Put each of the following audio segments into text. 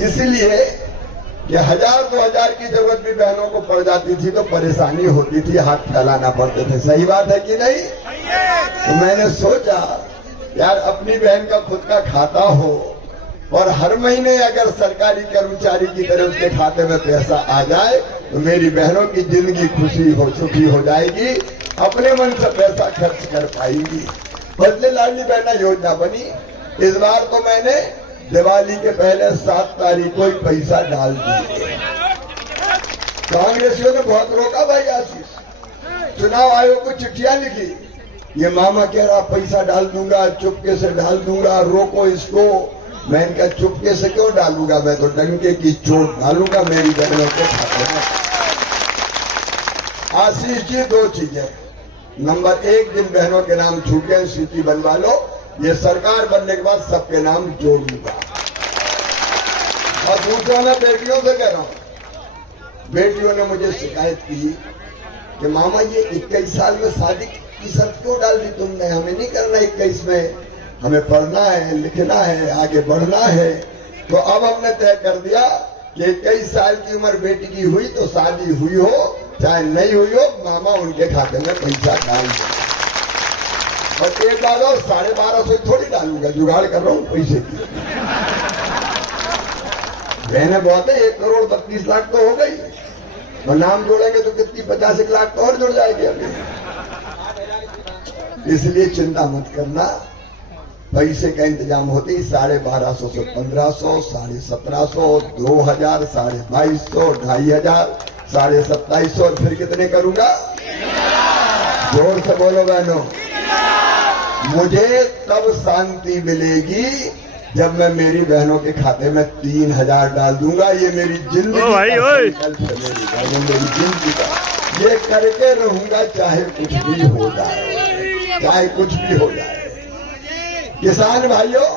इसलिए कि 1000-2000 की जरूरत भी बहनों को पड़ जाती थी तो परेशानी होती थी, हाथ फैलाना पड़ते थे। सही बात है कि नहीं? तो मैंने सोचा यार अपनी बहन का खुद का खाता हो और हर महीने अगर सरकारी कर्मचारी की तरह उसके खाते में पैसा आ जाए तो मेरी बहनों की जिंदगी खुशी हो, सुखी हो जाएगी, अपने मन से पैसा खर्च कर पाएंगी। बदले लाडली बहना योजना बनी। इस बार तो मैंने दिवाली के पहले 7 तारीख को ही पैसा डाल दिए। कांग्रेसियों ने बहुत रोका भाई आशीष, चुनाव आयोग को चिट्ठियां लिखी, ये मामा कह रहा पैसा डाल दूंगा, चुपके से डाल दूंगा, रोको इसको। मैं इनका चुपके से क्यों डालूंगा, मैं तो डंके की चोट डालूंगा मेरी बहनों के खाते में। आशीष जी 2 चीजें, नंबर 1 जिन बहनों के नाम छूटे सूची बनवा लो, ये सरकार बनने के बाद सबके नाम जोड़ूंगा। और दूसरा मैं बेटियों से कह रहा हूं, बेटियों ने मुझे शिकायत की कि मामा ये 21 साल में शादी की शर्त क्यों डाल दी तुमने, हमें नहीं करना 21 में, हमें पढ़ना है, लिखना है, आगे बढ़ना है। तो अब हमने तय कर दिया कि 21 साल की उम्र बेटी की हुई तो शादी हुई हो चाहे नहीं हुई हो, मामा उनके खाते में पैसा डाल दे। और एक बार और 1250 थोड़ी डालूंगा, जुगाड़ कर रहा हूं पैसे की। बहने बहुत है, 1,32,00,000 तो हो गई, और नाम जोड़ेंगे तो कितनी 50 लाख तो और जुड़ जाएगी अभी। इसलिए चिंता मत करना, पैसे का इंतजाम होते ही 1250 से 1500, 1750, 2000, 2250, 2500, 2750 और फिर कितने करूंगा? जोर से बोलो बहनों। मुझे तब शांति मिलेगी जब मैं मेरी बहनों के खाते में 3000 डाल दूंगा। ये मेरी जिंदगी का संकल्प है, मेरी जिंदगी का। ये करके रहूंगा चाहे कुछ भी हो जाए, चाहे कुछ भी हो जाए। किसान भाइयों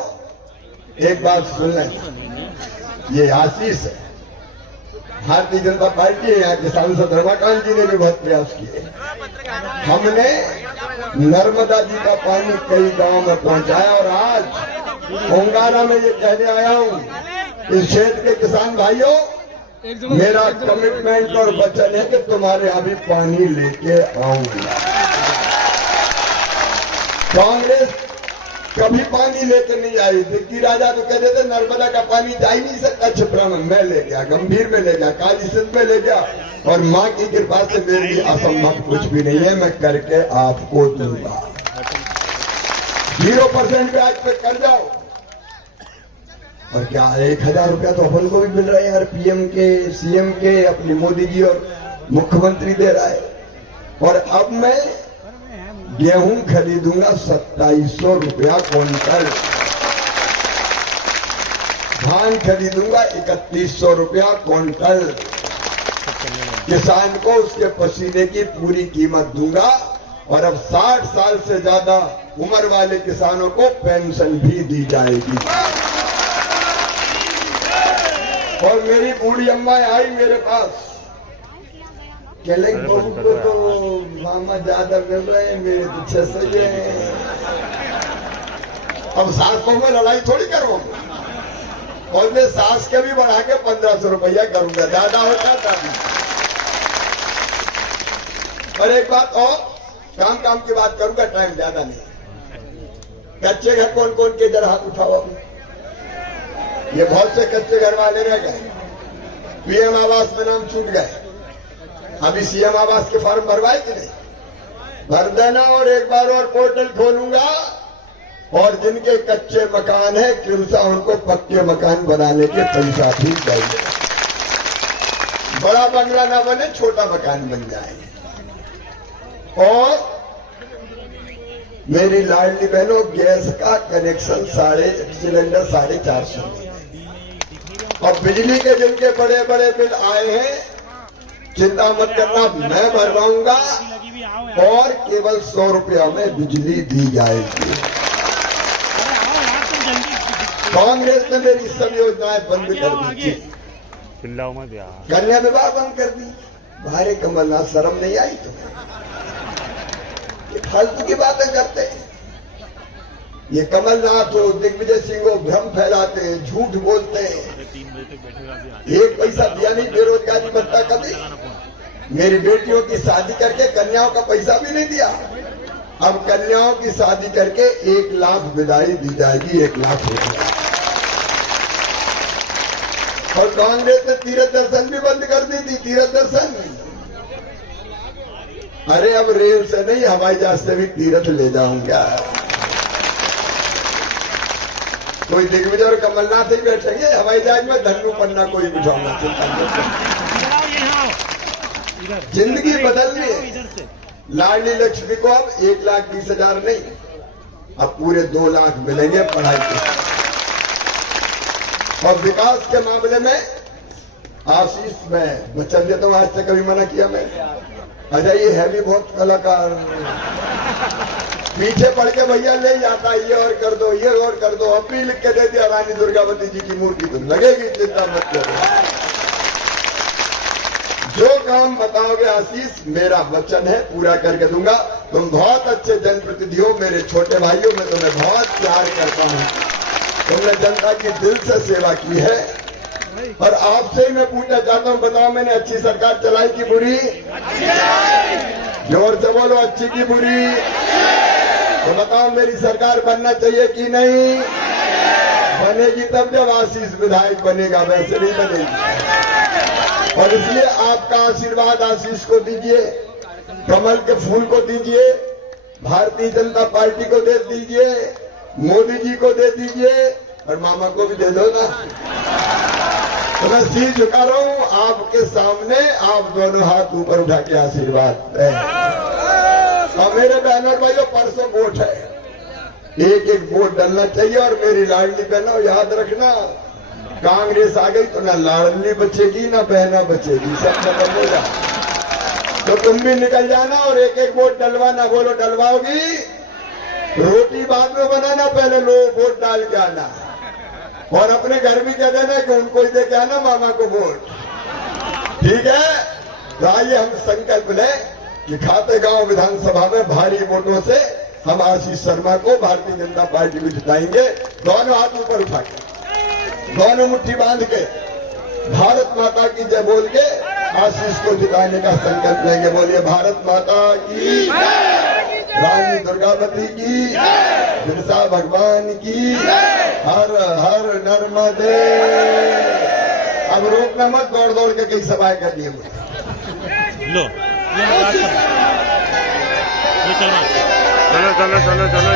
एक बात सुन लें, ये आशीष है, भारतीय जनता पार्टी है, यहाँ के सांसद रमाकांत जी ने भी बहुत प्रयास किए। हमने नर्मदा जी का पानी कई गांव में पहुंचाया और आज होंगारा में ये कहने आया हूं, इस क्षेत्र के किसान भाइयों मेरा कमिटमेंट और वचन है कि तुम्हारे यहाँ भी पानी लेके आऊंगा। कांग्रेस कभी पानी लेके नहीं आई। दिग्गी राजा तो कहते थे नर्मदा का पानी जा ही नहीं सकता छिपरा में, मैं ले गया, गंभीर में ले गया, काली सिंध में ले गया, और मां की कृपा से मेरे लिए असंभव कुछ भी नहीं है, मैं करके आपको दूंगा। 0% ब्याज पे कर जाओ। और क्या 1000 रुपया तो अपन को भी मिल रहा है यार, पीएम के, सीएम के, अपनी मोदी जी और मुख्यमंत्री दे रहा है। और अब मैं गेहूं खरीदूंगा 2700 रुपया क्विंटल, धान खरीदूंगा 3100 रुपया क्विंटल। किसान को उसके पसीने की पूरी कीमत दूंगा। और अब 60 साल से ज्यादा उम्र वाले किसानों को पेंशन भी दी जाएगी। और मेरी बूढ़ी अम्मा आई मेरे पास, कहले बहू को तो मामा ज्यादा मिल रहे हैं, मेरे तो 600 हैं। अब सास को मैं लड़ाई थोड़ी करूंगा, और मैं सास के भी बढ़ा के 1500 रुपया करूंगा, ज्यादा होता था। और एक बात और, काम की बात करूंगा, टाइम ज्यादा नहीं। कच्चे घर कौन कौन के जरा हाथ उठाओ अपने। ये बहुत से कच्चे घर वाले रह गए, पीएम आवास में नाम छूट गए। अभी सीएम आवास के फॉर्म भरवाए कि नहीं? भर देना। और एक बार और पोर्टल खोलूंगा, और जिनके कच्चे मकान है क्रमशः उनको पक्के मकान बनाने के पैसा भी देंगे। बड़ा बंगला ना बने, छोटा मकान बन जाए। और मेरी लाडली बहनों, गैस का कनेक्शन सिलेंडर 450। और बिजली के जिनके बड़े बड़े बिल आए हैं, चिंता मत करना, मैं भरवाऊंगा, और केवल 100 रुपया में बिजली दी जाएगी। कांग्रेस ने मेरी सब योजनाएं बंद कर दी थी, कन्या विवाह बंद कर दी। भाई कमलनाथ, शर्म नहीं आई तुम्हें? ये फालतू की बातें करते हैं। ये कमलनाथ हो, दिग्विजय सिंह हो, भ्रम फैलाते हैं, झूठ बोलते हैं। 3 बजे तक बैठेगा अभी। एक पैसा दिया नहीं बेरोजगारी भत्ता कभी। मेरी बेटियों की शादी करके कन्याओं का पैसा भी नहीं दिया। अब कन्याओं की शादी करके 1 लाख विदाई दी जाएगी, 1 लाख रुपया। और कांग्रेस ने तीर्थ दर्शन भी बंद कर दी थी, तीर्थ दर्शन। अरे अब रेल से नहीं हवाई जहाज से भी तीर्थ ले जाऊंगा। कोई दिग्विजय और कमलनाथ ही बैठेंगे हवाई जहाज में, धन्नू पन्ना कोई बिठाऊंगा। जिंदगी बदलनी है। लाडली लक्ष्मी को अब 1,20,000 नहीं, अब पूरे 2 लाख मिलेंगे पढ़ाई के। और विकास के मामले में आशीष में वचन देता हूं, आज तक कभी मना किया मैं। अच्छा ये है भी बहुत कलाकार, पीछे पड़ के भैया ले जाता, ये और कर दो, ये और कर दो। अब भी लिख के दे दिया रानी दुर्गावती जी की मूर्ति तुम लगेगी, चिंता मत करो। जो काम बताओगे आशीष, मेरा वचन है पूरा करके दूंगा। तुम बहुत अच्छे जनप्रतिनिधि हो, मेरे छोटे भाइयों, मैं तुम्हें बहुत प्यार करता हूं। तुमने जनता की दिल से सेवा की है। और आपसे ही मैं पूछना चाहता हूं, बताओ मैंने अच्छी सरकार चलाई की बुरी? जोर से बोलो, अच्छी की बुरी? तो बताओ मेरी सरकार बनना चाहिए कि नहीं? बनेगी तब जब आशीष विधायक बनेगा, वैसे नहीं बनेगी। और इसलिए आपका आशीर्वाद आशीष को दीजिए, कमल के फूल को दीजिए, भारतीय जनता पार्टी को दे दीजिए, मोदी जी को दे दीजिए, और मामा को भी दे दो ना। तो मैं सिर झुका रहा हूं आपके सामने, आप दोनों हाथ ऊपर उठा के आशीर्वाद दें। और मेरे बहन और भाइयों, परसों वोट है, एक एक वोट डालना चाहिए। और मेरी लाडली बहनों याद रखना, कांग्रेस आ गई तो ना लाडली बचेगी ना बहना बचेगी, सब खत्म हो जाए। तो तुम भी निकल जाना और एक एक वोट डलवाना। बोलो डलवाओगी? रोटी बाद में बनाना, पहले लो वोट डाल के आना। और अपने घर भी कह देना कि उनको ही दे के आना मामा को वोट, ठीक है? तो आइए हम संकल्प लें कि खातेगांव विधानसभा में भारी वोटों से हम आशीष शर्मा को भारतीय जनता पार्टी में जिताएंगे। दोनों हाथ ऊपर उठा के, दोनों मुट्ठी बांध के, भारत माता की जय बोल के आशीष को जिताने का संकल्प लेंगे। बोलिए भारत माता की, रानी दुर्गावती की, बिरसा भगवान की, हर हर नर्मदे। अब रोकना मत, दौड़ दौड़ के कई सभाएं करनी है मुझे। लो चलो चलो चलो चलो चलो।